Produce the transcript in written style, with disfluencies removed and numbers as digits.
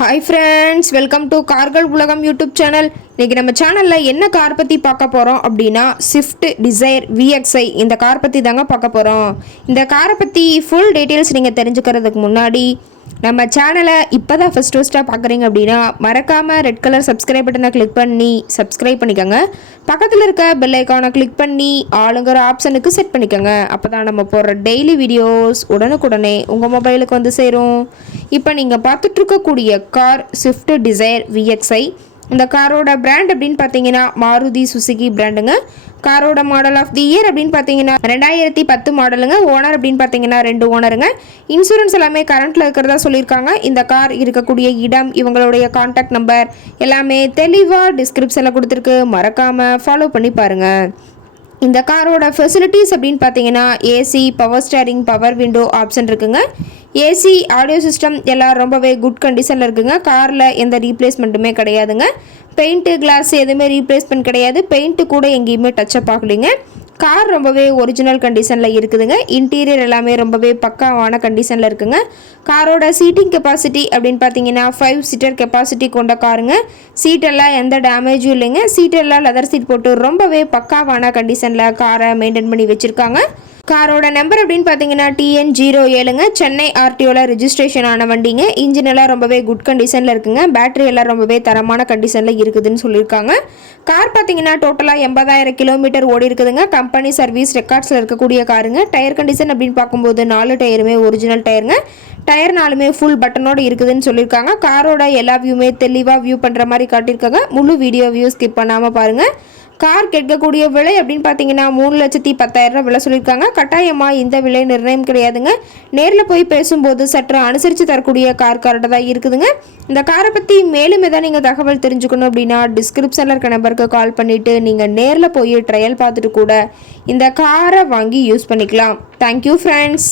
Hi friends, welcome to கார்கள் உலகம் YouTube channel. இன்றைக்கி நம்ம சேனலில் என்ன கார் பற்றி பார்க்க போகிறோம் அப்படின்னா ஸ்விஃப்ட் டிசைர் VXi இந்த கார் பற்றி தாங்க பார்க்க போகிறோம். இந்த காரை பற்றி ஃபுல் டீட்டெயில்ஸ் நீங்கள் தெரிஞ்சுக்கிறதுக்கு முன்னாடி நம்ம சேனலை இப்போ தான் ஃபஸ்ட்டாக பார்க்குறீங்க அப்படின்னா மறக்காமல் ரெட் கலர் சப்ஸ்கிரைப் பட்டனை கிளிக் பண்ணி சப்ஸ்கிரைப் பண்ணிக்கோங்க. பக்கத்தில் இருக்க பெல் ஐக்கானை கிளிக் பண்ணி ஆளுங்கிற ஆப்ஷனுக்கு செட் பண்ணிக்கோங்க. அப்போ தான் நம்ம போடுற டெய்லி வீடியோஸ் உடனுக்குடனே உங்கள் மொபைலுக்கு வந்து சேரும். இப்போ நீங்கள் பார்த்துட்ருக்கக்கூடிய கார் ஸ்விஃப்ட் டிசைர் VXi. இந்த காரோட பிராண்ட் அப்படின்னு பார்த்தீங்கன்னா மாருதி சுசுகி பிராண்டுங்க. காரோட மாடல் ஆஃப் தி இயர் அப்படின்னு பார்த்தீங்கன்னா 2010 மாடலுங்க. ஓனர் அப்படின்னு பார்த்தீங்கன்னா 2 ஓனருங்க. இன்சூரன்ஸ் எல்லாமே கரண்ட்டில் இருக்கிறதா சொல்லியிருக்காங்க. இந்த கார் இருக்கக்கூடிய இடம், இவங்களுடைய கான்டாக்ட் நம்பர் எல்லாமே தெளிவாக டிஸ்கிரிப்ஷனில் கொடுத்துருக்கு. மறக்காமல் ஃபாலோ பண்ணி பாருங்கள். இந்த காரோட ஃபெசிலிட்டிஸ் அப்படின்னு பார்த்தீங்கன்னா AC, power steering, power window option இருக்குங்க. ஏசி, ஆடியோ சிஸ்டம் எல்லாம் ரொம்பவே குட் கண்டிஷனில் இருக்குங்க. காரில் எந்த ரீப்ளேஸ்மெண்ட்டுமே கிடையாதுங்க. பெயிண்ட்டு, கிளாஸ் எதுவுமே ரீப்ளேஸ்மெண்ட் கிடையாது. பெயிண்ட்டு கூட எங்கேயுமே டச்சப் ஆகலைங்க. கார் ரொம்பவே ஒரிஜினல் கண்டிஷனில் இருக்குதுங்க. இன்டீரியர் எல்லாமே ரொம்பவே பக்காவான கண்டிஷனில் இருக்குங்க. காரோட சீட்டிங் கெப்பாசிட்டி அப்படின்னு பார்த்தீங்கன்னா 5 சீட்டர் கெப்பாசிட்டி கொண்ட காருங்க. சீட்டெல்லாம் எந்த டேமேஜும் இல்லைங்க. சீட்டெல்லாம் லெதர் சீட் போட்டு ரொம்பவே பக்காவான கண்டிஷனில் காரை மெயின்டைன் பண்ணி வச்சுருக்காங்க. காரோட நம்பர் அப்படின்னு பார்த்தீங்கன்னா TN07ங்க. சென்னை RTOவில் ரிஜிஸ்ட்ரேஷன் ஆன வண்டிங்க. இன்ஜின் எல்லாம் ரொம்பவே குட் கண்டிஷனில் இருக்குங்க. பேட்டரி எல்லாம் ரொம்பவே தரமான கண்டிஷனில் இருக்குதுன்னு சொல்லியிருக்காங்க. கார் பார்த்தீங்கன்னா டோட்டலாக 80,000 கிலோமீட்டர் ஓடி இருக்குதுங்க. கம்பெனி சர்வீஸ் ரெக்கார்ட்ஸில் இருக்கக்கூடிய காருங்க. டயர் கண்டிஷன் அப்படின்னு பார்க்கும்போது 4 டயருமே ஒரிஜினல் டயருங்க. டயர் 4மே ஃபுல் பட்டனோடு இருக்குதுன்னு சொல்லியிருக்காங்க. காரோட எல்லா வியூமே தெளிவாக வியூ பண்ணுற மாதிரி காட்டியிருக்காங்க. முழு வீடியோ வியூ ஸ்கிப் பண்ணாமல் பாருங்கள். கார் கேட்கக்கூடிய விலை அப்படின்னு பார்த்தீங்கன்னா 3,10,000 விலை சொல்லியிருக்காங்க. கட்டாயமாக இந்த விலை நிர்ணயம் கிடையாதுங்க. நேரில் போய் பேசும்போது சற்று அனுசரித்து தரக்கூடிய கார்கிட்ட தான் இருக்குதுங்க. இந்த காரை பற்றி மேலும் எதாவது நீங்கள் தகவல் தெரிஞ்சுக்கணும் அப்படின்னா டிஸ்கிரிப்ஷனில் இருக்க நம்பருக்கு கால் பண்ணிவிட்டு நீங்கள் நேரில் போய் ட்ரையல் பார்த்துட்டு கூட இந்த காரை வாங்கி யூஸ் பண்ணிக்கலாம். Thank you friends.